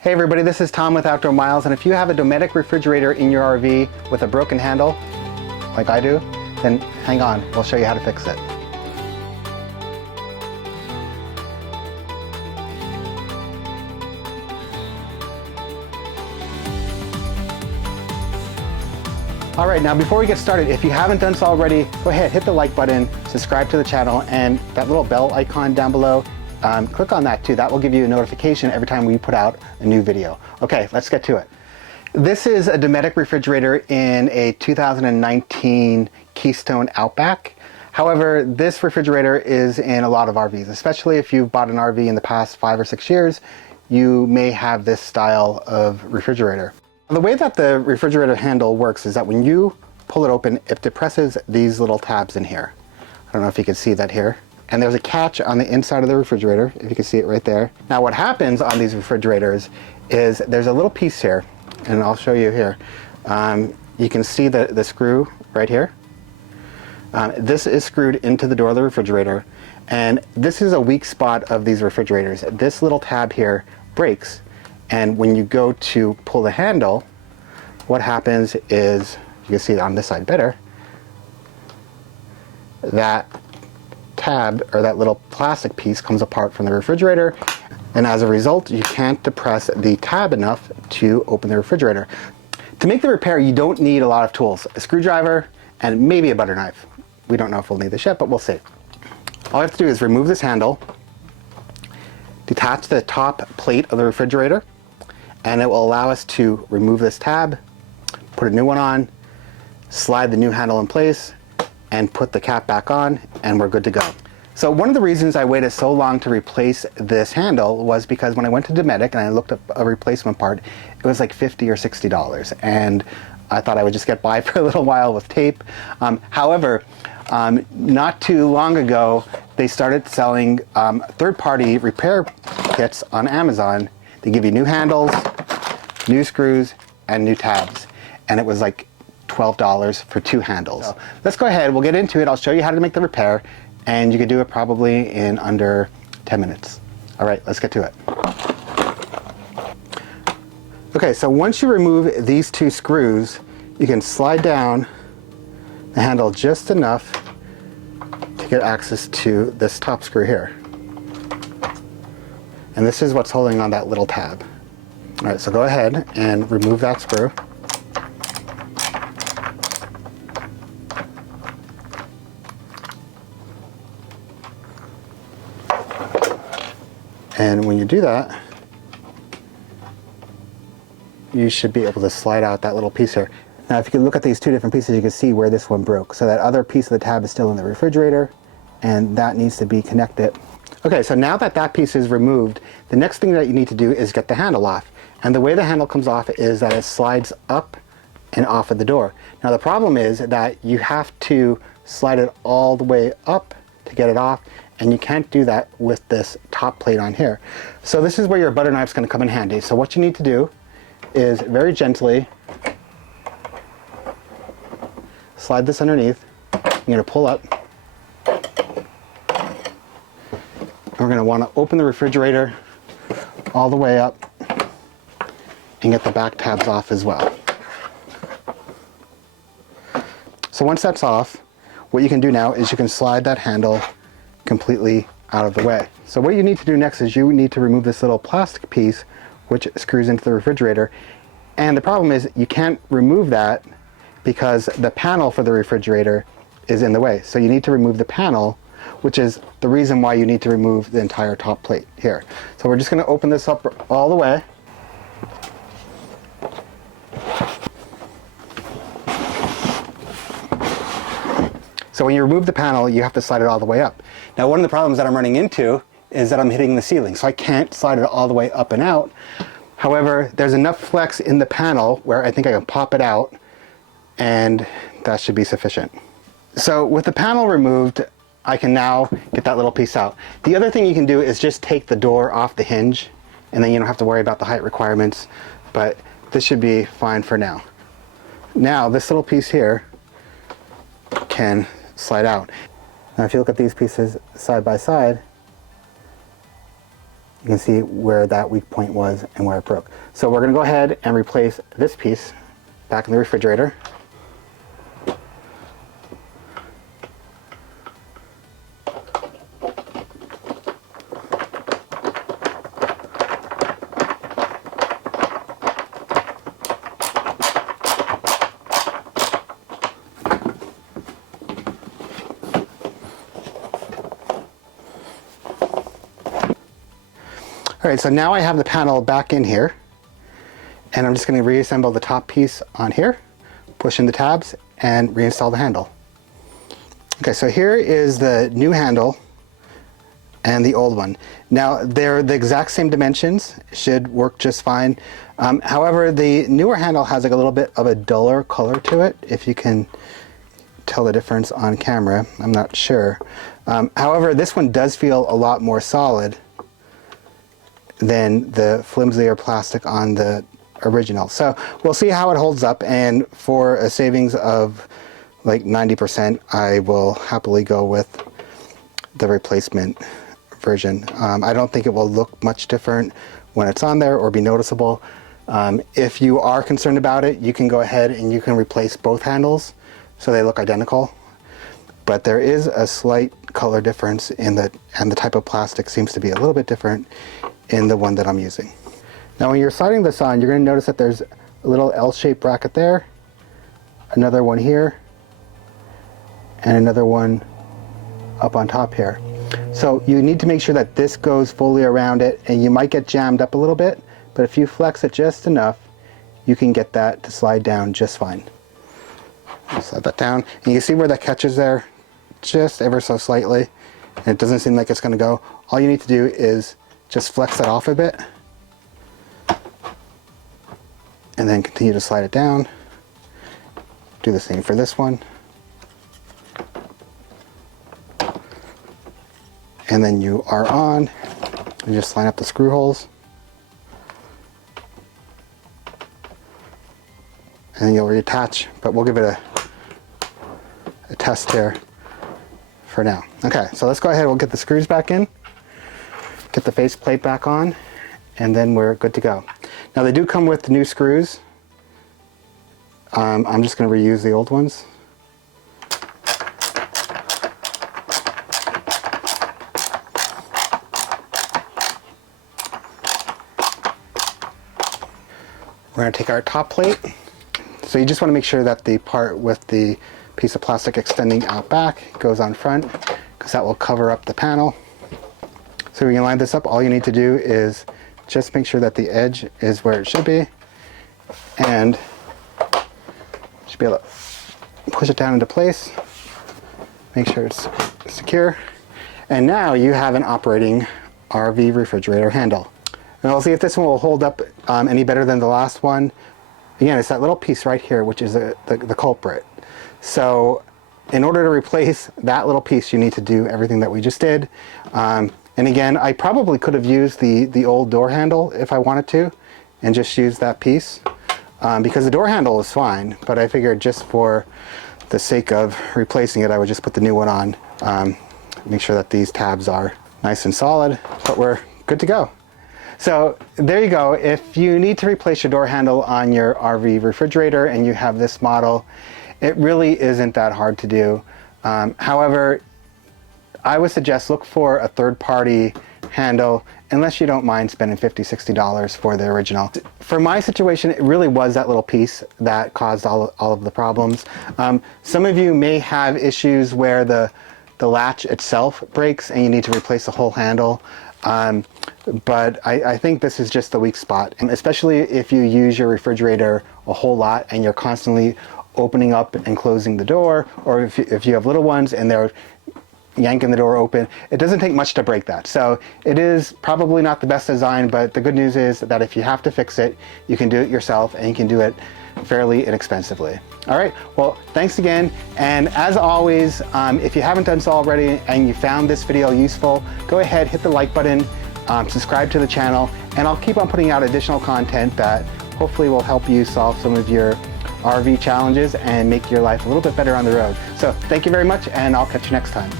Hey everybody, this is Tom with Outdoor Miles, and if you have a Dometic refrigerator in your RV with a broken handle, like I do, then hang on, we'll show you how to fix it. All right, now before we get started, if you haven't done so already, go ahead, hit the like button, subscribe to the channel, and that little bell icon down below, click on that too. That will give you a notification every time we put out a new video. Okay, let's get to it. This is a Dometic refrigerator in a 2019 Keystone Outback. However, this refrigerator is in a lot of RVs, especially if you've bought an RV in the past 5 or 6 years, you may have this style of refrigerator. The way that the refrigerator handle works is that when you pull it open, it depresses these little tabs in here. I don't know if you can see that here. And there's a catch on the inside of the refrigerator, if you can see it right there. Now what happens on these refrigerators is there's a little piece here, and I'll show you here. You can see the screw right here. This is screwed into the door of the refrigerator, and this is a weak spot of these refrigerators. This little tab here breaks, and when you go to pull the handle, what happens is, you can see it on this side better, that tab, or that little plastic piece, comes apart from the refrigerator, and as a result you can't depress the tab enough to open the refrigerator. To make the repair, you don't need a lot of tools. A screwdriver and maybe a butter knife. We don't know if we'll need this yet, but we'll see. All you have to do is remove this handle, detach the top plate of the refrigerator, and it will allow us to remove this tab, put a new one on, slide the new handle in place, and put the cap back on, and we're good to go. So one of the reasons I waited so long to replace this handle was because when I went to Dometic and I looked up a replacement part, it was like $50 or $60, and I thought I would just get by for a little while with tape. However, not too long ago, they started selling third-party repair kits on Amazon. They give you new handles, new screws, and new tabs, and it was like $12 for 2 handles. So let's go ahead, we'll get into it. I'll show you how to make the repair, and you can do it probably in under 10 minutes. All right, let's get to it. Okay, so once you remove these 2 screws, you can slide down the handle just enough to get access to this top screw here. And this is what's holding on that little tab. All right, so go ahead and remove that screw. And when you do that, you should be able to slide out that little piece here. Now, if you can look at these 2 different pieces, you can see where this one broke. So that other piece of the tab is still in the refrigerator, and that needs to be connected. Okay, so now that that piece is removed, the next thing that you need to do is get the handle off. And the way the handle comes off is that it slides up and off of the door. Now the problem is that you have to slide it all the way up to get it off, and you can't do that with this top plate on here. So this is where your butter knife's gonna come in handy. So what you need to do is very gently slide this underneath. You're gonna pull up. We're going to want to open the refrigerator all the way up and get the back tabs off as well. So once that's off, what you can do now is you can slide that handle completely out of the way. So what you need to do next is you need to remove this little plastic piece which screws into the refrigerator. And the problem is you can't remove that because the panel for the refrigerator is in the way. So you need to remove the panel, which is the reason why you need to remove the entire top plate here. So we're just going to open this up all the way. So when you remove the panel, you have to slide it all the way up. Now one of the problems that I'm running into is that I'm hitting the ceiling, so I can't slide it all the way up and out. However, there's enough flex in the panel where I think I can pop it out, and that should be sufficient. So with the panel removed, I can now get that little piece out. The other thing you can do is just take the door off the hinge, and then you don't have to worry about the height requirements, but this should be fine for now. Now this little piece here can slide out. Now if you look at these pieces side by side, you you can see where that weak point was and where it broke. So we're going to go ahead and replace this piece back in the refrigerator. All right, so now I have the panel back in here, and I'm just going to reassemble the top piece on here, push in the tabs, and reinstall the handle. Okay, so here is the new handle and the old one. Now, they're the exact same dimensions, should work just fine. However, the newer handle has like a little bit of a duller color to it, if you can tell the difference on camera. I'm not sure. However, this one does feel a lot more solid than the flimsier plastic on the original. So we'll see how it holds up, and for a savings of like 90%, I will happily go with the replacement version. I don't think it will look much different when it's on there or be noticeable. If you are concerned about it, you can go ahead and you can replace both handles so they look identical. But there is a slight color difference in the, and the type of plastic seems to be a little bit different in the one that I'm using. Now when you're sliding this on, you're going to notice that there's a little L-shaped bracket there, another one here, and another one up on top here. So you need to make sure that this goes fully around it, and you might get jammed up a little bit, but if you flex it just enough, you can get that to slide down just fine. Slide that down, and you see where that catches there, just ever so slightly, and it doesn't seem like it's going to go. All you need to do is just flex that off a bit, and then continue to slide it down. Do the same for this one. And then you are on, and just line up the screw holes. And then you'll reattach, but we'll give it a test here for now. Okay, so let's go ahead, we'll get the screws back in, get the face plate back on, and then we're good to go. Now they do come with new screws. I'm just going to reuse the old ones. We're going to take our top plate. So you just want to make sure that the part with the piece of plastic extending out back goes on front, because that will cover up the panel. So when you line this up, all you need to do is just make sure that the edge is where it should be, and you should be able to push it down into place, make sure it's secure, and now you have an operating RV refrigerator handle. And we'll see if this one will hold up any better than the last one. Again, it's that little piece right here, which is the culprit. So in order to replace that little piece, you need to do everything that we just did. And again, I probably could have used the old door handle if I wanted to, and just use that piece, because the door handle is fine, but I figured just for the sake of replacing it, I would just put the new one on. Make sure that these tabs are nice and solid, but we're good to go. So there you go. If you need to replace your door handle on your RV refrigerator and you have this model, it really isn't that hard to do. However, I would suggest look for a third-party handle, unless you don't mind spending $50, $60 for the original. For my situation, it really was that little piece that caused all of the problems. Some of you may have issues where the latch itself breaks and you need to replace the whole handle. But I think this is just the weak spot, and especially if you use your refrigerator a whole lot and you're constantly opening up and closing the door, or if you have little ones and they're yanking the door open, it doesn't take much to break that. So it is probably not the best design, but the good news is that if you have to fix it, you can do it yourself, and you can do it fairly inexpensively. All right, well, thanks again. And as always, if you haven't done so already and you found this video useful, go ahead, hit the like button, subscribe to the channel, and I'll keep on putting out additional content that hopefully will help you solve some of your RV challenges and make your life a little bit better on the road. So thank you very much, and I'll catch you next time.